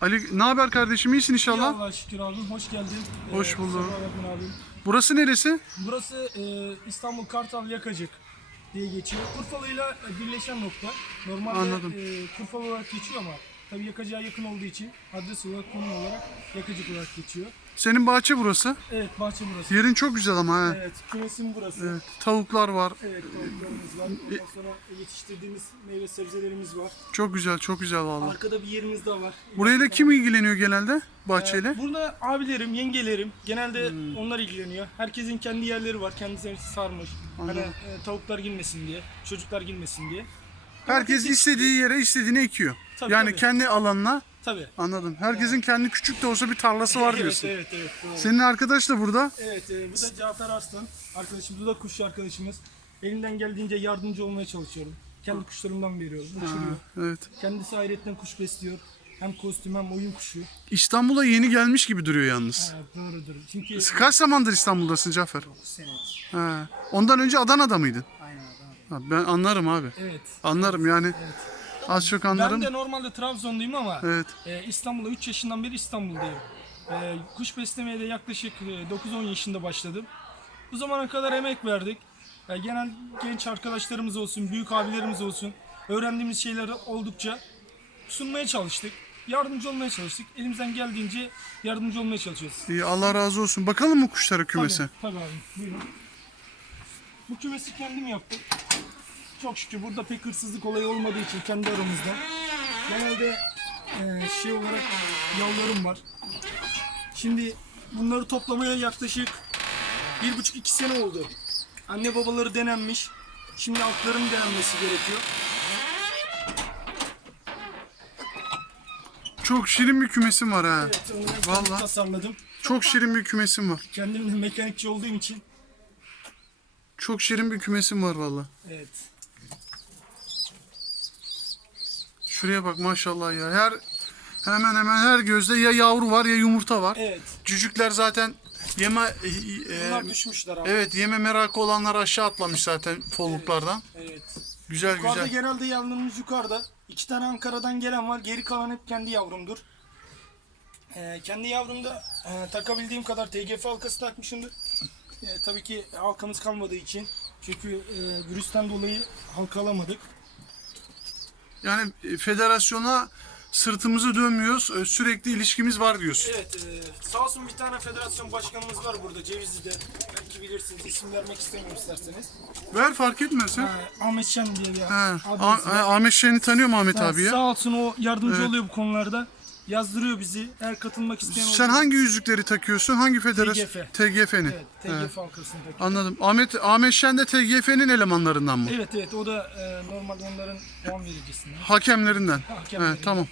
Ali ne haber kardeşim? İyisin İyi inşallah. Allah'a şükür abim. Hoş geldin. Hoş bulduk. sabah yapın abim. Burası neresi? Burası e, İstanbul Kartal Yakacık diye geçiyor. Kurfalı'yla e, birleşen nokta. Normalde Anladım. e, Kurfalı olarak geçiyor ama tabii Yakacık'a yakın olduğu için adres olarak konum olarak Yakacık olarak geçiyor. Senin bahçe burası. Evet bahçe burası. Yerin çok güzel ama ha. Evet kümesim burası. Evet, tavuklar var. Evet tavuklarımız var. Ondan sonra yetiştirdiğimiz meyve sebzelerimiz var. Çok güzel, çok güzel vallahi. Arkada bir yerimiz daha var. Burayla kim ilgileniyor genelde bahçeyle? Ee, Burada abilerim, yengelerim genelde onlar ilgileniyor. Herkesin kendi yerleri var. Kendisini sarmış. Hani e, tavuklar girmesin diye, çocuklar girmesin diye. Herkes istediği yere istediğini ekiyor. Tabii, yani tabii. kendi alanına Tabii. anladım. Herkesin kendi küçük de olsa bir tarlası var diyorsun. Evet, evet, evet. doğru. Senin arkadaş da burada. Evet, e, bu da Cafer Arslan arkadaşımız. Bu da kuşçu arkadaşımız. Elimden geldiğince yardımcı olmaya çalışıyorum. Kendi kuşlarımdan veriyorum, uçuruyor. Evet. Kendisi ayrıca kuş besliyor. Hem kostüm hem oyun kuşu. İstanbul'a yeni gelmiş gibi duruyor yalnız. Ha, doğrudur. Çünkü Kaç zamandır İstanbul'dasın Cafer? senet. Ha. Ondan önce Adana'da mıydın? Aynen. Ha, ben anlarım abi. Evet. Anlarım yani. Az çok anlarım. Ben de normalde Trabzonluyum ama Evet. e, İstanbul'da 3 yaşından beri İstanbul'dayım. E, kuş beslemeye de yaklaşık e, 9-10 yaşında başladım. Bu zamana kadar emek verdik. E, genel genç arkadaşlarımız olsun, büyük abilerimiz olsun. Öğrendiğimiz şeyleri oldukça sunmaya çalıştık. Yardımcı olmaya çalıştık. Elimizden geldiğince yardımcı olmaya çalışıyoruz. İyi, Allah razı olsun. Bakalım mı kuşlara kümese? Tabii, tabii abi. Buyurun. Bu kümesi kendim yaptım. Çok şükür burada pek hırsızlık olayı olmadığı için kendi aramızda. Genelde e, şey olarak yavrularım var. Şimdi bunları toplamaya yaklaşık bir buçuk iki sene oldu. Anne babaları denenmiş. Şimdi altların denenmesi gerekiyor. Çok şirin bir kümesim var ha. Evet, onu ben kendim Vallahi. tasarladım. Çok şirin bir kümesim var. Kendim de mekanikçi olduğum için. Çok şirin bir kümesim var valla. Evet. Şuraya bak maşallah ya. Her hemen hemen her gözde ya yavru var ya yumurta var. Evet. Cücükler zaten yeme e, e, Bunlar düşmüşler abi. evet yeme merakı olanlar aşağı atlamış zaten folluklardan. evet. Güzel Yukarıda güzel. genelde yavrumuz yukarıda. İki tane Ankara'dan gelen var. Geri kalan hep kendi yavrumdur. Ee, kendi yavrumda e, takabildiğim kadar TGF halkası takmışımdır. E, tabii ki halkamız kalmadığı için. Çünkü e, virüsten dolayı halka alamadık. Yani e, federasyona sırtımızı dönmüyoruz. e, Sürekli ilişkimiz var diyorsun. Evet, e, sağ olsun bir tane federasyon başkanımız var burada Cevizli'de. Belki bilirsiniz, isim vermek istemiyorum isterseniz. Ver fark etmez ha. E, Ahmet Şen diye bir Ha. abimiz var. Ahmet Şen'i tanıyor mu Ahmet Ha, abi ya? Sağ olsun o yardımcı Evet. oluyor bu konularda. Yazdırıyor bizi. Eğer katılmak isteyen Sen hangi yüzükleri takıyorsun? Hangi federasyon? TGF. TGF'nin. Evet, TGF halkasını takıyor. Anladım. Ahmet Ahmet Şen de TGF'nin elemanlarından mı? Evet evet o da e, normal onların puan vericisinden. Hakemlerinden. Hakemlerinden. Evet, tamam.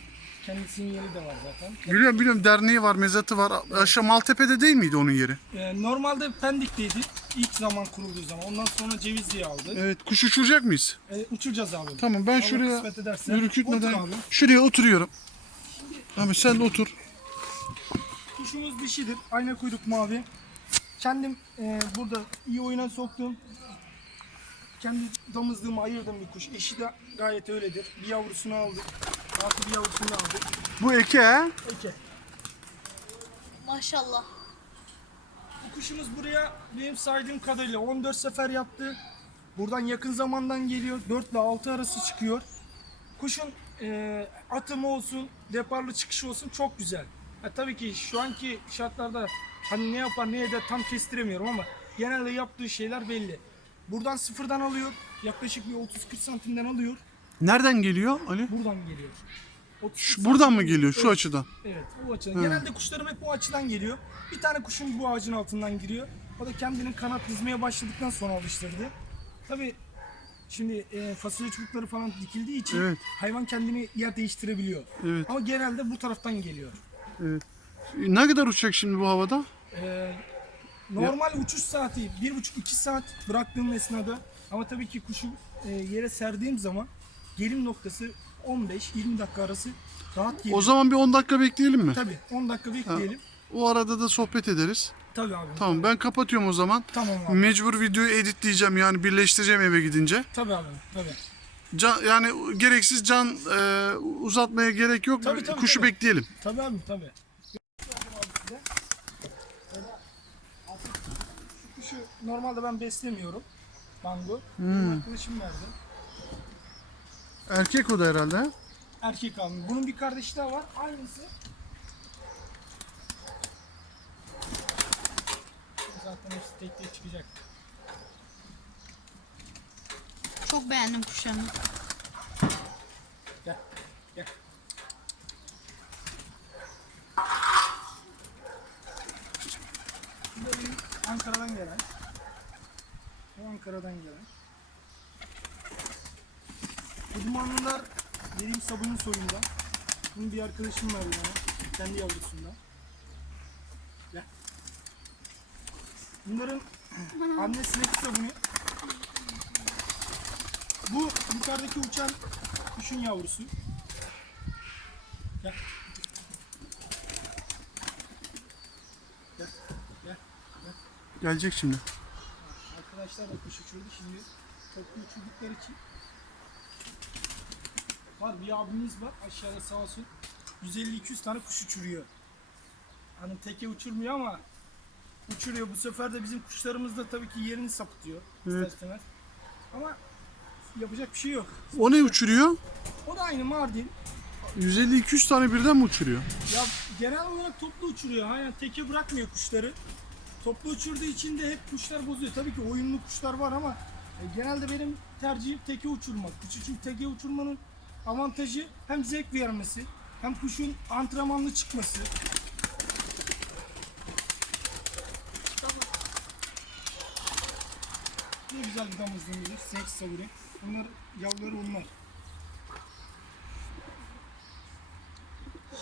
Kendisinin yeri de var zaten. Biliyorum biliyorum derneği var, mezatı var. Aşağı Maltepe'de değil miydi onun yeri? E, normalde Pendik'teydi ilk zaman kurulduğu zaman. Ondan sonra Cevizli'yi aldı. Evet. Kuş uçuracak mıyız? E, uçuracağız abi. Tamam ben Allah şuraya kısmet ederse. ürkütmeden Otur abi. şuraya oturuyorum. Abi sen de otur. Kuşumuz dişidir. Ayna kuyruk mavi. Kendim e, burada iyi oyuna soktum. Kendi damızlığımı ayırdım bir kuş. Eşi de gayet öyledir. Bir yavrusunu aldık. Artı bir yavrusunu aldık. Bu eke ha? Peki. Maşallah. Bu kuşumuz buraya benim saydığım kadarıyla 14 sefer yaptı. Buradan yakın zamandan geliyor. 4 ile 6 arası çıkıyor. Kuşun e, atımı olsun, deparlı çıkışı olsun çok güzel. Ha, tabii ki şu anki şartlarda hani ne yapar ne eder tam kestiremiyorum ama genelde yaptığı şeyler belli. Buradan sıfırdan alıyor. Yaklaşık bir 30-40 santimden alıyor. Nereden geliyor Ali? Buradan geliyor. 30 Şu, buradan mı geliyor? Şu Evet. açıdan. Evet bu açıdan. Genelde kuşlarım hep bu açıdan geliyor. Bir tane kuşum bu ağacın altından giriyor. O da kendinin kanat dizmeye başladıktan sonra alıştırdı. Tabii şimdi e, fasulye çubukları falan dikildiği için Evet. hayvan kendini yer değiştirebiliyor. Evet. Ama genelde bu taraftan geliyor. Ne kadar uçacak şimdi bu havada? E, normal uçuş saati 1,5-2 saat bıraktığım esnada ama tabii ki kuşu e, yere serdiğim zaman gelim noktası 15-20 dakika arası rahat geliyor. O zaman bir 10 dakika bekleyelim mi? Tabii 10 dakika bekleyelim. O arada da sohbet ederiz. Tabii abi. Tamam ben kapatıyorum o zaman. Tamam abi. Mecbur videoyu editleyeceğim yani birleştireceğim eve gidince. Tabii abi tabii. Can, yani gereksiz can e, uzatmaya gerek yok. Tabii, tabii, Kuşu tabii. bekleyelim. Tabii abi tabii. Şu kuşu normalde ben beslemiyorum. Bango. Benim arkadaşım verdi. Erkek o da herhalde. ha? Erkek abi. Bunun bir kardeşi daha var. Aynısı. Zaten hepsi tek tek çıkacak. Çok beğendim kuşlarını. Gel. Bu Ankara'dan gelen. Bu Ankara'dan gelen. Bu dumanlılar benim sabunun soyundan. Bunu bir arkadaşım verdi bana. Kendi yavrusundan. Gel. Bunların anne sinek sabunu. Bu yukarıdaki uçan kuşun yavrusu. Gel. Gel. Gel. Gelecek şimdi. Arkadaşlar da kuş uçurdu şimdi. Toplu uçurdukları için. Var bir abimiz var aşağıda sağ olsun. 150-200 tane kuş uçuruyor. Hani teke uçurmuyor ama uçuruyor. Bu sefer de bizim kuşlarımız da tabii ki yerini sapıtıyor. Evet. istemez. Ama yapacak bir şey yok. O ne uçuruyor? O da aynı Mardin. 150-200 tane birden mi uçuruyor? Ya genel olarak toplu uçuruyor. Aynen teke bırakmıyor kuşları. Toplu uçurduğu için de hep kuşlar bozuyor. Tabii ki oyunlu kuşlar var ama e, genelde benim tercihim teke uçurmak. Kuş için teke uçurmanın avantajı hem zevk vermesi hem kuşun antrenmanlı çıkması. Ne güzel bir damızlığımız. Seks savuru. Bunlar yavruları onlar.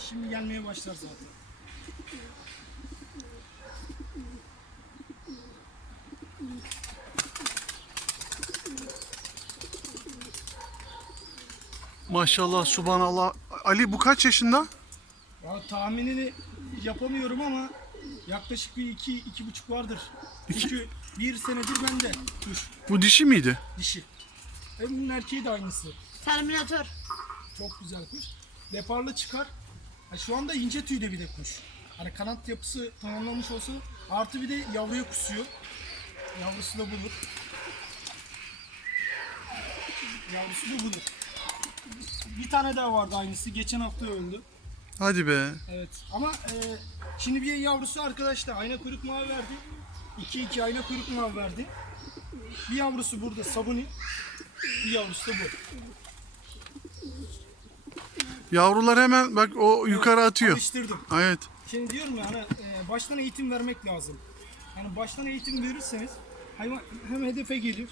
Şimdi gelmeye başlar zaten. Maşallah, subhanallah. Ali bu kaç yaşında? Ya tahminini yapamıyorum ama yaklaşık bir iki, iki buçuk vardır. Çünkü bir senedir bende kuş, Bu dişi miydi? dişi. Hem bunun erkeği de aynısı. Terminator. Çok güzel kuş. Deparlı çıkar. Ha, şu anda ince tüylü bir de kuş. Hani kanat yapısı tamamlanmış olsa artı bir de yavruya kusuyor. Yavrusu da budur. Yavrusu da budur. Bir tane daha vardı aynısı. Geçen hafta öldü. Hadi be. Evet ama e, şimdi bir yavrusu arkadaşlar ayna kuyruk mavi verdi. 2-2 ayna kuyruk mavi verdi. Bir yavrusu burada sabuni. Bir yavrusu da bu. Yavrular hemen bak o yukarı atıyor. Alıştırdım. Evet. Şimdi diyorum ya hani e, baştan eğitim vermek lazım. Yani baştan eğitim verirseniz hayvan hem hedefe gelir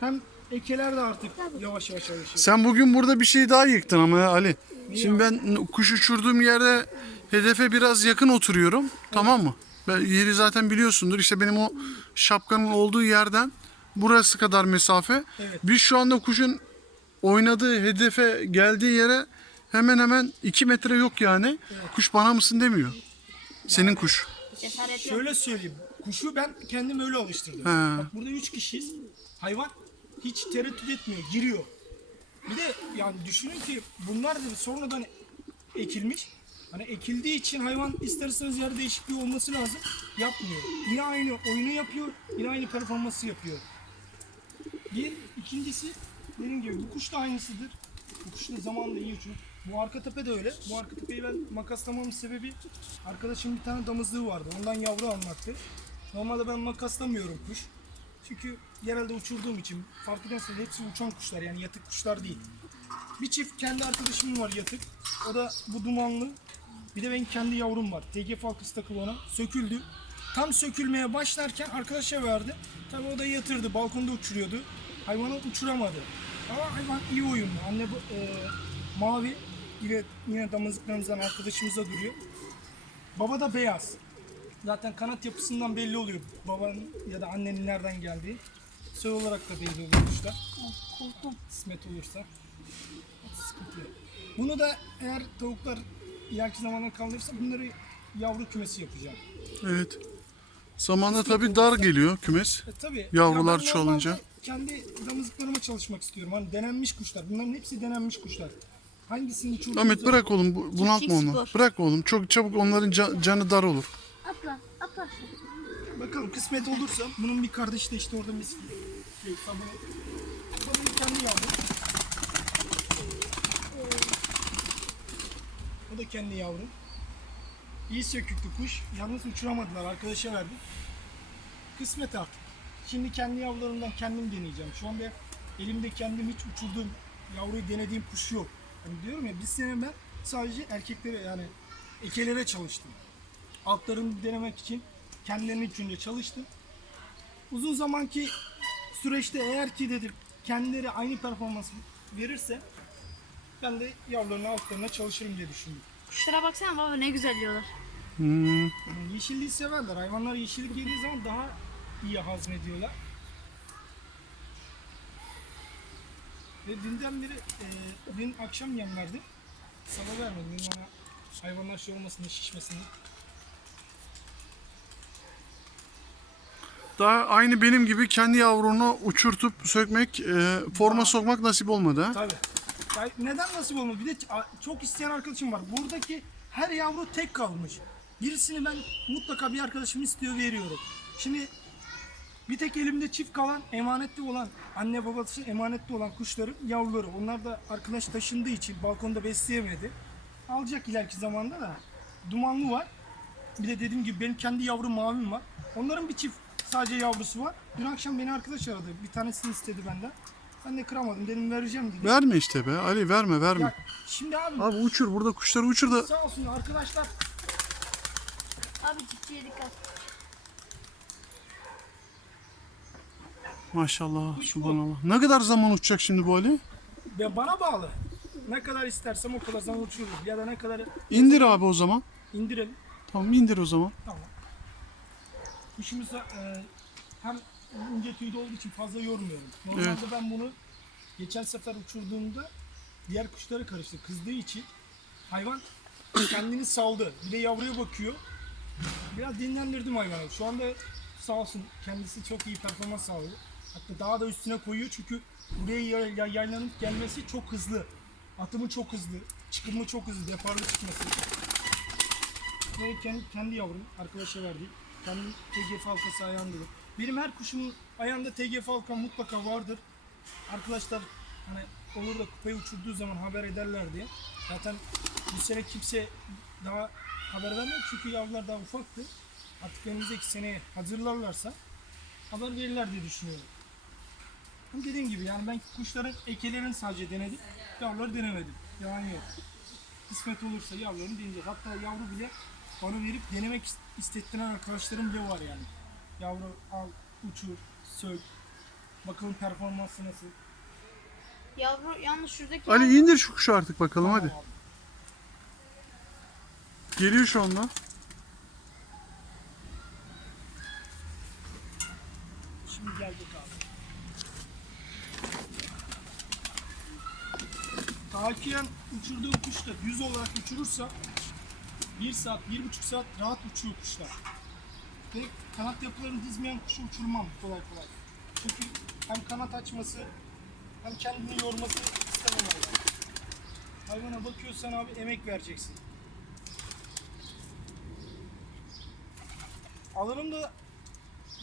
hem ekeler de artık yavaş yavaş alışır. Sen bugün burada bir şey daha yıktın ama ya Ali. Şimdi ben kuş uçurduğum yerde hedefe biraz yakın oturuyorum. Tamam mı? Ben yeri zaten biliyorsundur. İşte benim o şapkanın olduğu yerden burası kadar mesafe. Evet. Biz şu anda kuşun oynadığı hedefe geldiği yere hemen hemen 2 metre yok yani. Kuş bana mısın demiyor. Senin kuş. Cesaret yok. Şöyle söyleyeyim. Kuşu ben kendim öyle alıştırdım. He. Bak burada 3 kişiyiz. Hayvan hiç tereddüt etmiyor, giriyor. Bir de yani düşünün ki bunlar da sonradan ekilmiş. Hani ekildiği için hayvan ister istemez yer değişikliği olması lazım. Yapmıyor. Yine aynı oyunu yapıyor, yine aynı performansı yapıyor. Bir, ikincisi dediğim gibi bu kuş da aynısıdır. Bu kuş da zamanla iyi uçuyor. Bu arka tepe de öyle. Bu arka tepeyi ben makaslamamın sebebi arkadaşım bir tane damızlığı vardı. Ondan yavru almaktı. Normalde ben makaslamıyorum kuş. Çünkü genelde uçurduğum için fark ederseniz hepsi uçan kuşlar yani yatık kuşlar değil. Bir çift kendi arkadaşımın var yatık. O da bu dumanlı. Bir de benim kendi yavrum var. TG Falkız takılı ona. Söküldü. Tam sökülmeye başlarken arkadaşa verdi. Tabii o da yatırdı. Balkonda uçuruyordu. Hayvanı uçuramadı. Ama hayvan iyi uyumlu. Anne e, mavi. Yine, yine damızlıklarımızdan arkadaşımıza duruyor. Baba da beyaz. Zaten kanat yapısından belli oluyor babanın ya da annenin nereden geldiği. Soy olarak da belli oluyor kuşlar. Kısmet olursa. Sıkıntı yok. Bunu da eğer tavuklar ileriki zamanda kaldırırsa bunları yavru kümesi yapacağım. Evet. Zamanla tabii dar geliyor kümes. E, tabii. Yavrular Ya çoğalınca. Kendi damızlıklarıma çalışmak istiyorum. Hani denenmiş kuşlar. Bunların hepsi denenmiş kuşlar. Hangisini uçurduğunuz Ahmet bırak oğlum bu- bunaltma onu. Bırak oğlum çok çabuk onların ca- canı dar olur. Bakalım kısmet olursa bunun bir kardeşi de işte orada mis gibi. Şey, sabunu. Benim kendi yavrum. Bu da kendi yavrum. İyi söküklü kuş. Yalnız uçuramadılar. Arkadaşa verdim. Kısmet artık. Şimdi kendi yavrularımdan kendim deneyeceğim. Şu anda elimde kendim hiç uçurduğum yavruyu denediğim kuş yok. Hani diyorum ya bir sene ben sadece erkeklere yani ekelere çalıştım altlarını denemek için kendilerini içince çalıştım. Uzun zamanki süreçte eğer ki dedim kendileri aynı performans verirse ben de yavrularına altlarına çalışırım diye düşündüm. Kuşlara baksana baba ne güzel yiyorlar. Hmm. Yani yeşilliği severler. Hayvanlar yeşillik geldiği zaman daha iyi hazmediyorlar. Ve dünden beri, e, dün akşam yem verdim. Sabah vermedim. Bana hayvanlar şey olmasın diye şişmesin diye. Daha aynı benim gibi kendi yavrunu uçurtup sökmek, e, forma sokmak nasip olmadı ha. Tabii. Ya neden nasip olmadı? Bir de ç- a- çok isteyen arkadaşım var. Buradaki her yavru tek kalmış. Birisini ben mutlaka bir arkadaşım istiyor veriyorum. Şimdi bir tek elimde çift kalan emanetli olan anne babası emanetli olan kuşların yavruları. Onlar da arkadaş taşındığı için balkonda besleyemedi. Alacak ileriki zamanda da. Dumanlı var. Bir de dediğim gibi benim kendi yavrum mavim var. Onların bir çift sadece yavrusu var. Dün akşam beni arkadaş aradı. Bir tanesini istedi benden. Ben de kıramadım. Dedim vereceğim dedi. Verme işte be Ali verme verme. Ya şimdi abi, Abi uçur burada kuşları uçur da sağ olsun arkadaşlar Abi çiftçiye dikkat. maşallah subhanallah. Ne kadar zaman uçacak şimdi bu Ali? ve bana bağlı. Ne kadar istersem o kadar zaman uçururum. Ya da ne kadar İndir abi o zaman. indirelim. Tamam indir o zaman. Tamam. Kuşumuza e, hem ince tüylü olduğu için fazla yormuyorum. Normalde Evet. ben bunu geçen sefer uçurduğumda diğer kuşlara karıştı. Kızdığı için hayvan kendini saldı. Bir de yavruya bakıyor. Biraz dinlendirdim hayvanı. Şu anda sağ olsun kendisi çok iyi performans sağlıyor. Hatta daha da üstüne koyuyor çünkü buraya yay- yay- yaylanıp gelmesi çok hızlı. Atımı çok hızlı, çıkımı çok hızlı, deparlı çıkması. Ve kendi, kendi yavrum arkadaşa verdiğim. Kendi TGF halkası ayağındadır. Benim her kuşumun ayağında TGF halka mutlaka vardır. Arkadaşlar hani olur da kupayı uçurduğu zaman haber ederler diye. Zaten bu sene kimse daha haber vermedi çünkü yavrular daha ufaktı. Artık önümüzdeki seneye hazırlarlarsa haber verirler diye düşünüyorum. Ama dediğim gibi yani ben kuşların ekelerini sadece denedim. Yavruları denemedim. Yani yok kısmet olursa yavrularını deneyeceğiz. Hatta yavru bile bana verip denemek is- istettiren arkadaşlarım bile var yani. Yavru al, uçur, sök. Bakalım performansı nasıl. Yavru yalnız şuradaki Ali indir şu kuşu artık bakalım hadi. Tamam abi. Geliyor şu anda. Şimdi geldik abi. Takiyen uçurduğum kuş da düz olarak uçurursa 1 saat, 1,5 saat rahat uçuyor kuşlar. Ve kanat yapılarını dizmeyen kuşu uçurmam kolay kolay. Çünkü hem kanat açması hem kendini yorması istemem hayvan. Hayvana bakıyorsan abi emek vereceksin. Alanım da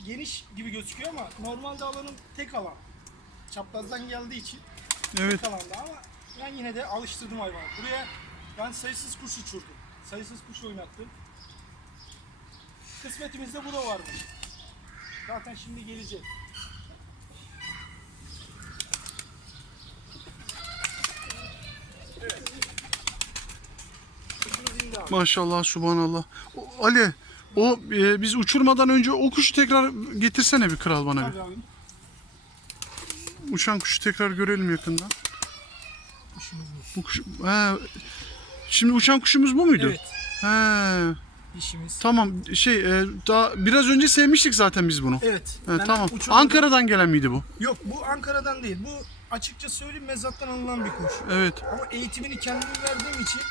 geniş gibi gözüküyor ama normalde alanım tek alan. Çaprazdan geldiği için Evet. tek alanda ama ben yine de alıştırdım hayvanı. Buraya ben sayısız kuş uçurdum. Sayısız kuş oynattım. Kısmetimizde bu da varmış. Zaten şimdi gelecek. Evet. Maşallah subhanallah. O- Ali o e, biz uçurmadan önce o kuşu tekrar getirsene bir kral bana bir. Uçan kuşu tekrar görelim yakından. Kuşumuz. Bu kuş he, Şimdi uçan kuşumuz bu muydu? Evet. He, Dişimiz. tamam şey e, daha biraz önce sevmiştik zaten biz bunu. Evet. He, ben tamam. uçurmadan- Ankara'dan gelen miydi bu? Yok bu Ankara'dan değil. Bu açıkça söyleyeyim mezattan alınan bir kuş. Evet. Ama eğitimini kendim verdiğim için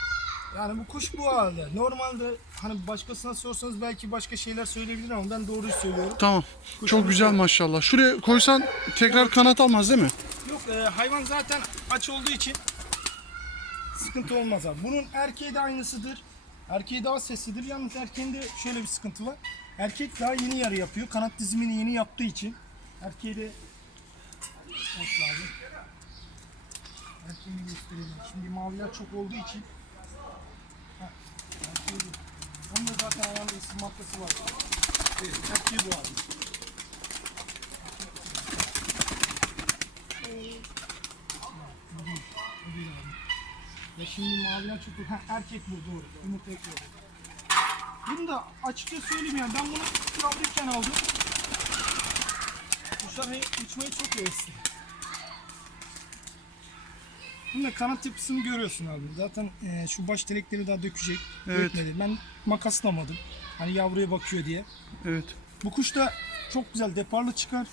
Yani bu kuş bu halde. Normalde hani başkasına sorsanız belki başka şeyler söyleyebilir ama ben doğruyu söylüyorum. Tamam. Çok güzel maşallah. Şuraya koysan tekrar kanat almaz değil mi? Yok e, hayvan zaten aç olduğu için sıkıntı olmaz abi. Bunun erkeği de aynısıdır. Erkeği daha seslidir. Yalnız erkeğinde şöyle bir sıkıntı var. Erkek daha yeni yarı yapıyor. Kanat dizimini yeni yaptığı için. Erkeği de lazım. Erkeğini göstereyim. Şimdi maviler çok olduğu için. Heh, erkeği bu. Onun da zaten ayağında isim markası var. Evet, erkeği bu abi. Ya şimdi maviler çok ha, erkek bu doğru. Yumurta ekliyor. Bunu da açıkça söyleyeyim yani ben bunu yavruyken aldım. Kuşlar hani uçmayı çok hevesli. Bunun da kanat yapısını görüyorsun abi. Zaten e, şu baş telekleri daha dökecek. Evet. Dökmedi. Ben makaslamadım. Hani yavruya bakıyor diye. Evet. Bu kuş da çok güzel deparlı çıkar.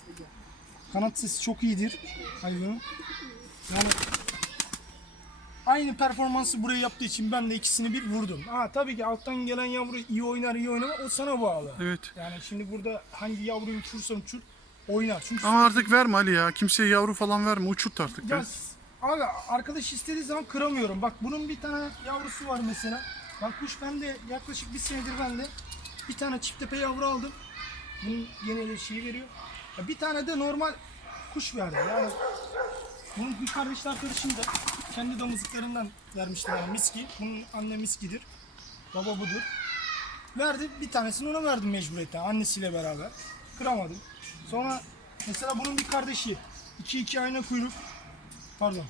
Kanat sesi çok iyidir hayvanın. Yani aynı performansı buraya yaptığı için ben de ikisini bir vurdum. Ha tabii ki alttan gelen yavru iyi oynar iyi oynamaz o sana bağlı. Evet. Yani şimdi burada hangi yavruyu uçursan uçur oynar. Çünkü Ama artık verme Ali ya. Kimseye yavru falan verme. Uçurt artık. ya, be. abi arkadaş istediği zaman kıramıyorum. Bak bunun bir tane yavrusu var mesela. Bak kuş bende yaklaşık bir senedir bende. Bir tane çift tepe yavru aldım. Bunun yeni şeyi veriyor. Ya bir tane de normal kuş verdi. Yani bunun bir kardeş arkadaşım da kendi damızlıklarından vermişti bana miski. Bunun anne miskidir. Baba budur. Verdi bir tanesini ona verdim mecburiyetten annesiyle beraber. Kıramadım. Sonra mesela bunun bir kardeşi 2-2 ayna kuyruk pardon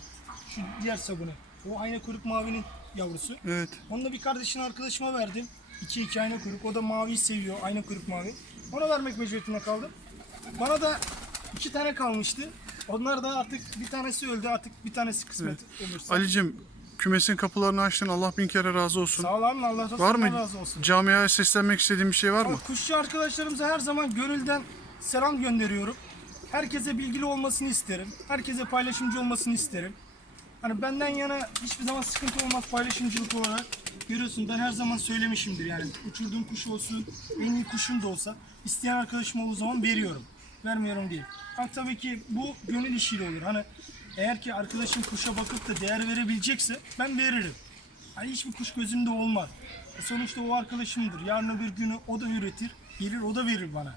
şu diğer sabunu. O ayna kuyruk mavinin yavrusu. Evet. Onu da bir kardeşin arkadaşıma verdim. 2-2 ayna kuyruk. O da maviyi seviyor. Ayna kuyruk mavi. Ona vermek mecburiyetinde kaldım. Bana da iki tane kalmıştı. Onlar da artık bir tanesi öldü. Artık bir tanesi kısmet olursa. Ali'cim kümesin kapılarını açtın. Allah bin kere razı olsun. Sağ ol abi. Allah razı Var mı? razı olsun. Camiaya seslenmek istediğin bir şey var mı? Kuşçu arkadaşlarımıza her zaman gönülden selam gönderiyorum. Herkese bilgili olmasını isterim. Herkese paylaşımcı olmasını isterim. Hani benden yana hiçbir zaman sıkıntı olmaz paylaşımcılık olarak. Görüyorsun ben her zaman söylemişimdir yani. Uçurduğum kuş olsun, en iyi kuşum da olsa isteyen arkadaşım olduğu zaman veriyorum. Vermiyorum değil. Ama tabii ki bu gönül işiyle olur. Hani eğer ki arkadaşım kuşa bakıp da değer verebilecekse ben veririm. Hani hiçbir kuş gözümde olmaz. E sonuçta o arkadaşımdır. Yarın öbür günü o da üretir. Gelir o da verir bana.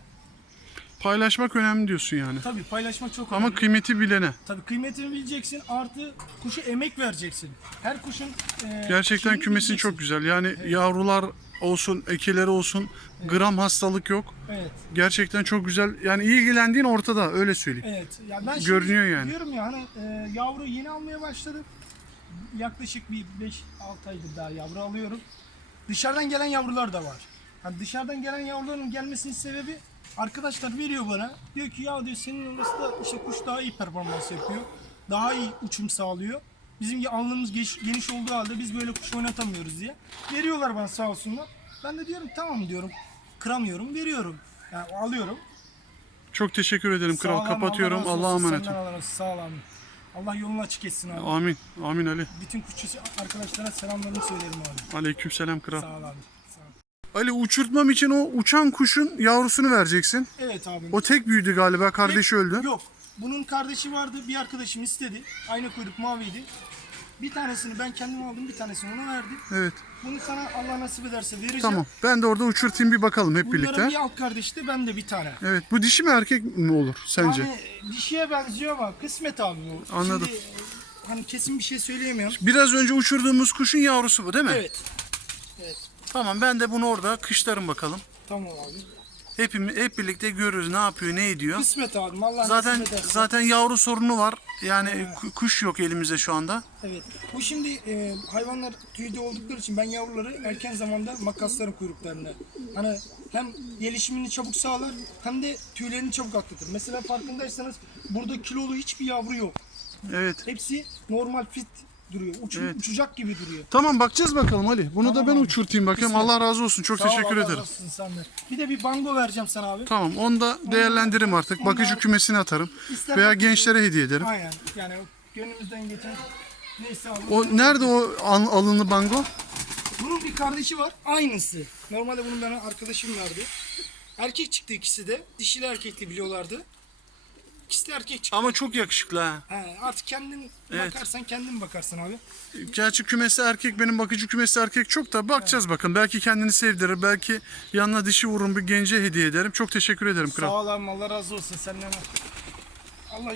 Paylaşmak önemli diyorsun yani. Tabii paylaşmak çok Ama önemli. kıymeti bilene. Tabii kıymetini bileceksin. Artı kuşa emek vereceksin. Her kuşun e, Gerçekten şeyini kümesin bileceksin. çok güzel. Yani yavrular olsun, ekeleri olsun. Gram hastalık yok. Evet. Gerçekten çok güzel. Yani ilgilendiğin ortada öyle söyleyeyim. Evet. Ya ben şimdi Görünüyor yani. Diyorum ya hani e, yavru yeni almaya başladım. Yaklaşık bir 5-6 aydır daha yavru alıyorum. Dışarıdan gelen yavrular da var. Hani dışarıdan gelen yavruların gelmesinin sebebi arkadaşlar veriyor bana. Diyor ki ya diyor senin orası da işte kuş daha iyi performans yapıyor. Daha iyi uçum sağlıyor. Bizim alnımız geniş olduğu halde biz böyle kuş oynatamıyoruz diye. Veriyorlar bana sağ olsunlar. Ben de diyorum tamam diyorum. Kıramıyorum, veriyorum. Yani alıyorum. Çok teşekkür ederim kral. Sağ ol abi, Kapatıyorum. Allah'a emanet ol. Sağ ol abi. Allah yolunu açık etsin abi. Amin. Amin Ali. Bütün kuşçu arkadaşlara selamlarımı söylerim abi. Aleykümselam kral. Sağ ol abi. Ali uçurtmam için o uçan kuşun yavrusunu vereceksin. Evet abi. O tek büyüdü galiba. Kardeşi öldü. Yok. Bunun kardeşi vardı. Bir arkadaşım istedi. Aynı kuyruk maviydi. Bir tanesini ben kendim aldım. Bir tanesini ona verdim. Evet. Bunu sana Allah nasip ederse vereceğim. Tamam. Ben de orada uçurtayım bir bakalım hep Bunların birlikte. bir alt kardeşti. Ben de bir tane. Evet. Bu dişi mi erkek mi olur sence? Yani dişiye benziyor ama kısmet abi bu. Anladım. Şimdi, hani kesin bir şey söyleyemiyorum. Biraz önce uçurduğumuz kuşun yavrusu bu değil mi? Evet. Evet. Tamam ben de bunu orada kışlarım bakalım. Tamam abi. Hepimiz hep birlikte görürüz ne yapıyor ne ediyor. Kısmet abi. Allah Zaten ederse. zaten yavru sorunu var. Yani ku- kuş yok elimizde şu anda. Evet. Bu şimdi e, hayvanlar tüyde oldukları için ben yavruları erken zamanda makaslarım kuyruklarına. Hani hem gelişimini çabuk sağlar hem de tüylerini çabuk atlatır. Mesela farkındaysanız burada kilolu hiçbir yavru yok. Evet. Hepsi normal fit duruyor. Uçu- Evet. Uçacak gibi duruyor. Tamam bakacağız bakalım Ali. Bunu da Tamam ben abi. uçurtayım bakayım. Kısmet. Allah razı olsun. Çok Sağ ol, teşekkür Allah ederim. olsun senden. Bir de bir bango vereceğim sana abi. Tamam onu da değerlendiririm artık. Bakıcı kümesine atarım. İster Veya gençlere hediye ederim. Aynen. Yani gönlümüzden geçen neyse abi. O nerede o al- alınlı bango? Bunun bir kardeşi var. Aynısı. Normalde bunu bana arkadaşım verdi. Erkek çıktı ikisi de. Dişili erkekli biliyorlardı. İkisi de erkek çıktı. Ama çok yakışıklı ha. He, artık kendin Evet. bakarsan kendin bakarsın abi. Gerçi kümesi erkek benim bakıcı kümesi erkek çok da bakacağız bakın. Belki kendini sevdirir. Belki yanına dişi vururum bir gence hediye ederim. Çok teşekkür ederim kral. Sağ ol abi, Allah razı olsun senden. Allah